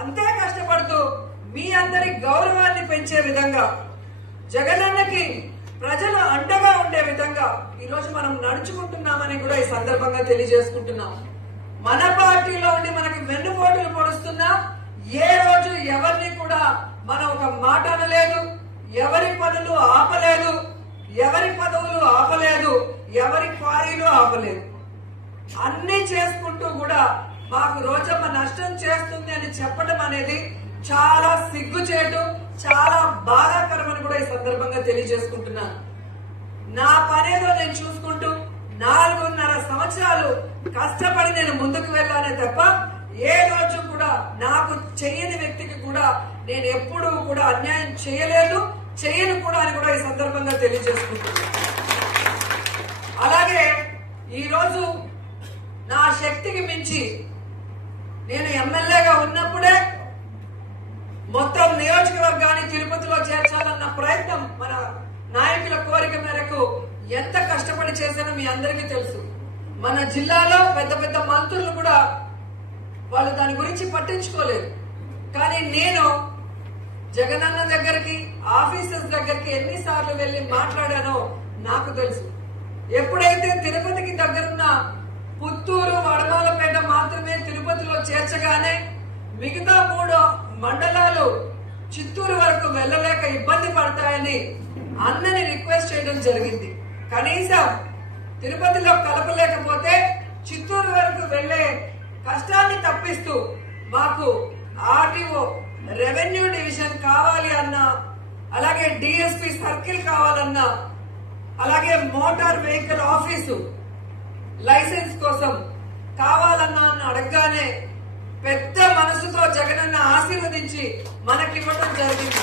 అంతే కష్టపడుతూ మీ అందరి గౌరవాన్ని పెంచే విధంగా జగనన్నకి ప్రజలు అండగా ఉండే విధంగా ఈ రోజు మనం నడుచుకుంటున్నామని కూడా ఈ సందర్భంగా తెలియజేసుకుంటున్నాం. మన పార్టీలో ఉండి మనకి వెన్నుపోటులు పొడుస్తున్నా ఏ రోజు ఎవరిని కూడా మనం ఒక మాట అనలేదు, ఎవరి పనులు ఆపలేదు, ఎవరి పదవులు ఆపలేదు, ఎవరి క్వారీలు ఆపలేదు. అన్ని చేసుకుంటూ కూడా మాకు రోజమ్మ నష్టం చేస్తుంది అని చెప్పడం అనేది చాలా సిగ్గుచేటు, చాలా బాధాకరమని కూడా ఈ సందర్భంగా తెలియజేసుకుంటున్నాను. నా పనేదో నేను చూసుకుంటూ 4.5 సంవత్సరాలు కష్టపడి నేను ముందుకు వెళ్ళానే తప్ప ఏ రోజు కూడా నాకు చెయ్యని వ్యక్తికి కూడా నేను ఎప్పుడూ కూడా అన్యాయం చేయలేదు, చేయను కూడా అని కూడా ఈ సందర్భంగా తెలియజేసుకుంటున్నాను. అలాగే ఈరోజు నా శక్తికి మించి నేను ఎమ్మెల్యేగా ఉన్నప్పుడే మొత్తం నియోజకవర్గాన్ని తిరుపతిలో చేర్చాలన్న ప్రయత్నం మన నాయకుల కోరిక మేరకు ఎంత కష్టపడి చేశానో మీ అందరికీ తెలుసు. మన జిల్లాలో పెద్ద పెద్ద మంత్రులు కూడా వాళ్ళు దాని గురించి పట్టించుకోలేదు. కానీ నేను జగనన్న దగ్గరికి, ఆఫీసర్స్ దగ్గరికి ఎన్నిసార్లు వెళ్లి మాట్లాడానో నాకు తెలుసు. ఎప్పుడైతే తిరుపతికి దగ్గరున్న పుత్తూరు, వడమాలపేట మాత్రమే తిరుపతిలో చేర్చగానే మిగతా 3 మండలాలు చిత్తూరు వరకు వెళ్లలేక ఇబ్బంది పడతాయని అన్నని రిక్వెస్ట్ చేయడం జరిగింది. కనీసం తిరుపతిలో కలపలేకపోతే చిత్తూరు వరకు వెళ్లే కష్టాన్ని తప్పిస్తూ మాకు ఆర్టీఓ రెవెన్యూ డివిజన్ కావాలి అన్నా, అలాగే డిఎస్పీ సర్కిల్ కావాలన్నా, అలాగే మోటార్ వెహికల్ ఆఫీసు లైసెన్స్ కోసం కావాలన్నా అని అడగగానే పెద్ద మనసుతో జగనన్న ఆశీర్వదించి మనకివ్వడం జరిగింది.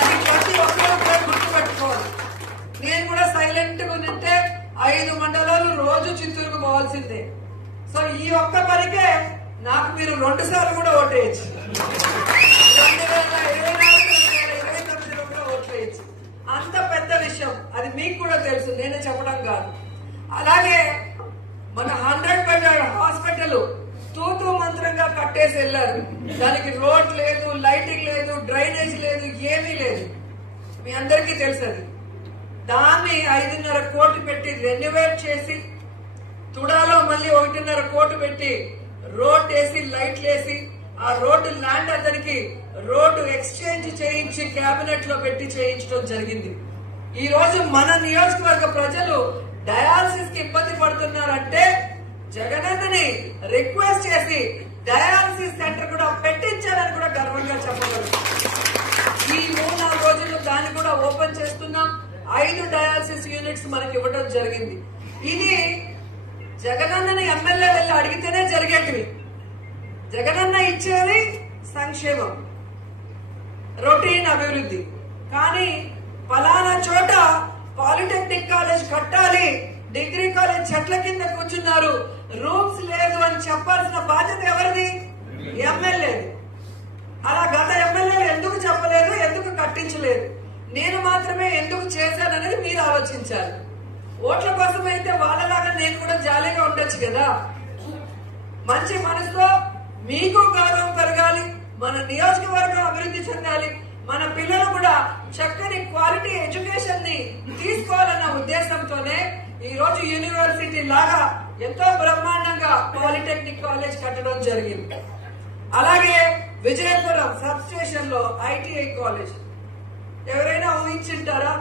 అది ప్రతి ఒక్కరూ కూడా గుర్తుపెట్టుకోవాలి. నేను కూడా సైలెంట్ గా ఉంటే 5 మండలాలు రోజు చిత్తూరుకు పోవాల్సిందే. సో ఈ ఒక్క పనికే నాకు మీరు 2 సార్లు కూడా ఓటేయచ్చు, 2024-2029 కూడా ఓట్లేయచ్చు. అంత పెద్ద విషయం అది మీకు కూడా తెలుసు, నేనే చెప్పడం కాదు. అలాగే మన 100-బెడ్ హాస్పిటల్ తూతూ మంత్రంగా కట్టేసి వెళ్లారు. దానికి రోడ్ లేదు, లైటింగ్ లేదు, డ్రైనేజ్ లేదు, ఏమీ లేదు. మీ అందరికీ తెలుసు. అది దాన్ని 5.5 కోట్లు పెట్టి రెన్యువేట్ చేసి, తుడాలో మళ్ళీ 1.5 కోట్లు పెట్టి రోడ్ వేసి, లైట్లు వేసి, ఆ రోడ్డు ల్యాండ్ అతనికి రోడ్డు ఎక్స్చేంజ్ చేయించి కేబినెట్ లో పెట్టి చేయించడం జరిగింది. ఈ రోజు మన నియోజకవర్గ ప్రజలు డయాలసిస్ కి ఇబ్బంది పడుతున్నారంటే జగనన్నని రిక్వెస్ట్ చేసి డయాలసిస్ సెంటర్ కూడా పెట్టించాలని కూడా గర్వంగా చెప్పగలరు. ఈ 3-4 రోజుల్లో దాన్ని కూడా ఓపెన్ చేస్తున్నాం. 5 డయాలసిస్ యూనిట్స్ మనకి ఇవ్వడం జరిగింది. ఇది జగనన్నని ఎమ్మెల్యే వెళ్ళి అడిగితేనే జరిగేటివి. జగనన్న ఇచ్చేది సంక్షేమం, రొటీన్ అభివృద్ధి. కానీ ఫలానా చోట పాలిటెక్నిక్ కాలేజ్ కట్టాలి, డిగ్రీ కాలేజ్ చెట్ల కింద కూర్చున్నారు, రూమ్స్ లేదు అని చెప్పాల్సిన బాధ్యత ఎవరిది? ఎమ్మెల్యేది. అలా గత ఎమ్మెల్యేలు ఎందుకు చెప్పలేదు, ఎందుకు కట్టించలేదు, నేను మాత్రమే ఎందుకు చేశాననేది మీరు ఆలోచించాలి. ఓట్ల కోసం అయితే వాళ్ళలాగా నేను కూడా జాలీగా ఉండొచ్చు కదా. మంచి మనసులో మీకు గౌరవం పెరగాలి, మన నియోజకవర్గం అభివృద్ధి చెందాలి, మన పిల్లలు కూడా చక్కని క్వాలిటీ ఎడ్యుకేషన్ ని తీసుకోవాలన్న ఉద్దేశంతోనే ఈ రోజు యూనివర్సిటీ లాగా ఎంతో బ్రహ్మాండంగా పాలిటెక్నిక్ కాలేజ్ కట్టడం జరిగింది. అలాగే విజయపురం సబ్ స్టేషన్ లో ఐటీఐ కాలేజ్ ఎవరైనా ఊహించుంటారా?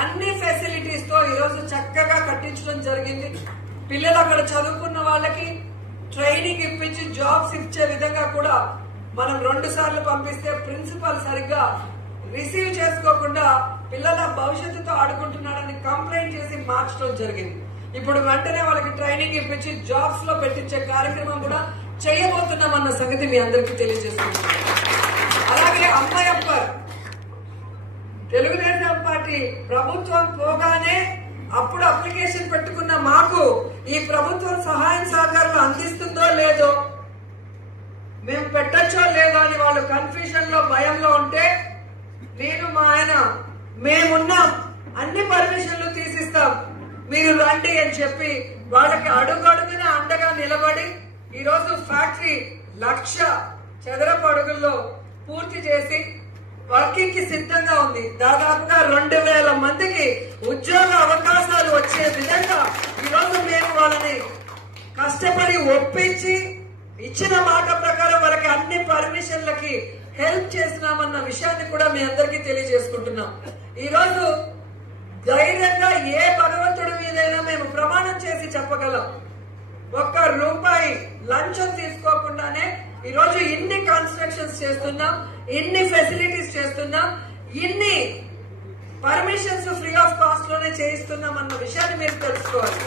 అన్ని ఫెసిలిటీస్ తో ఈ రోజు చక్కగా కట్టించడం జరిగింది. పిల్లలు అక్కడ చదువుకున్న వాళ్ళకి ట్రైనింగ్ ఇప్పించి జాబ్స్ ఇచ్చే విధంగా కూడా మనం 2 సార్లు పంపిస్తే ప్రిన్సిపల్ సరిగ్గా రిసీవ్ చేసుకోకుండా పిల్లల భవిష్యత్తుతో ఆడుకుంటున్నాడని కంప్లైంట్ చేసి మార్చడం జరిగింది. ఇప్పుడు వెంటనే వాళ్ళకి ట్రైనింగ్ ఇప్పించి జాబ్స్ లో పెట్టించే కార్యక్రమం కూడా చేయబోతున్నామన్న సంగతి మీ అందరికీ తెలియజేస్తున్నాం. అలాగే అమ్మాయప్ప తెలుగుదేశం పార్టీ ప్రభుత్వం పోగానే అప్పుడు అప్లికేషన్ పెట్టుకున్న మాకు ఈ ప్రభుత్వం సహాయం సహకారాలు అందిస్తుందో లేదో, మేము పెట్టచ్చో లేదో అని వాళ్ళు కన్ఫ్యూజన్ లో భయంలో ఉంటే నేను మా ఆయన మేమున్నాం, అన్ని పర్మిషన్లు తీసిస్తాం, మీరు రండి అని చెప్పి వాళ్ళకి అడుగడుగున అండగా నిలబడి ఈరోజు ఫ్యాక్టరీ 1,00,000 చదరపు అడుగుల్లో పూర్తి చేసి వర్కింగ్ కి సిద్ధంగా ఉంది. దాదాపుగా 2000 మందికి ఉద్యోగ అవకాశాలు వచ్చే విధంగా ఈరోజు మేము వాళ్ళని కష్టపడి ఒప్పించి ఇచ్చిన మాట ప్రకారం వాళ్ళకి అన్ని పర్మిషన్లకి హెల్ప్ చేస్తున్నామన్న విషయాన్ని కూడా మీ అందరికీ తెలియజేసుకుంటున్నాం. ఈరోజు ధైర్యంగా ఏ భగవంతుడి మీదైనా మేము ప్రమాణం చేసి చెప్పగలం, ₹1 లంచం తీసుకోకుండానే ఈరోజు ఇన్ని కన్స్ట్రక్షన్స్ చేస్తున్నాం, ఇన్ని ఫెసిలిటీస్ చేస్తున్నాం, ఇన్ని పర్మిషన్స్ ఫ్రీ ఆఫ్ కాస్ట్ లోనే చేయిస్తున్నాం అన్న విషయాన్ని మీరు తెలుసుకోవాలి.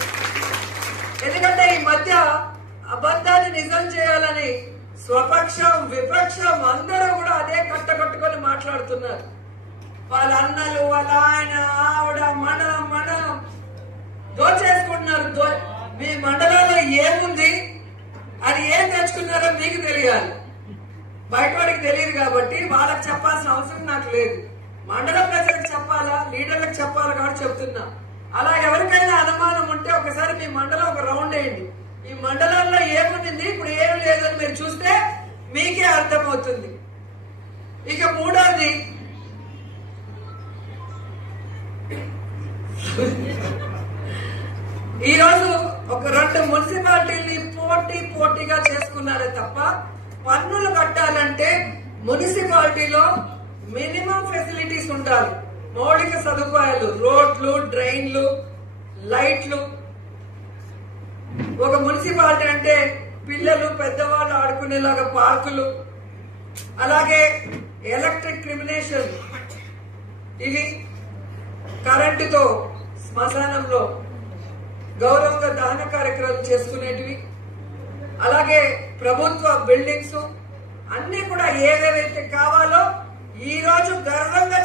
ఎందుకంటే ఈ మధ్య అబద్ధాన్ని నిజం చేయాలని స్వపక్షం విపక్షం అందరూ కూడా అదే కట్టకట్టుకొని మాట్లాడుతున్నారు. వాళ్ళ అన్నలు, వాళ్ళ ఆయన, ఆవిడ, మనం దోచేసుకుంటున్నారు. మీ మండలాల్లో ఏముంది, అది ఏం తెచ్చుకున్నారో మీకు తెలియాలి. బయట వాడికి తెలియదు కాబట్టి వాళ్ళకి చెప్పాల్సిన అవసరం నాకు లేదు. మండల ప్రజలకు చెప్పాలా, లీడర్లకు చెప్పాలా కాబట్టి చెప్తున్నా. అలా ఎవరికైనా అనుమానం ఉంటే ఒకసారి మీ మండలం ఒక రౌండ్ వేయండి. ఈ మండలంలో ఏముంది, ఇప్పుడు ఏం లేదని మీరు చూస్తే మీకే అర్థమవుతుంది. ఇక మూడోది, ఈరోజు ఒక 2 మున్సిపాలిటీని పోటీగా చేసుకున్నారే తప్ప పన్నులు కట్టాలంటే మున్సిపాలిటీలో మినిమం ఫెసిలిటీస్ ఉండాలి. మౌలిక సదుపాయాలు, రోడ్లు, డ్రైన్లు, లైట్లు. ఒక మున్సిపాలిటీ అంటే పిల్లలు పెద్దవాళ్ళు ఆడుకునేలాగా పార్కులు, అలాగే ఎలక్ట్రిక్ క్రిమినేషన్, ఇవి కరెంటుతో శ్మశానంలో గౌరవంగా దహన కార్యక్రమాలు చేసుకునేటివి, అలాగే ప్రభుత్వ బిల్డింగ్స్ అన్ని కూడా ఏవేవైతే కావాలో ఈ రోజు గర్వంగా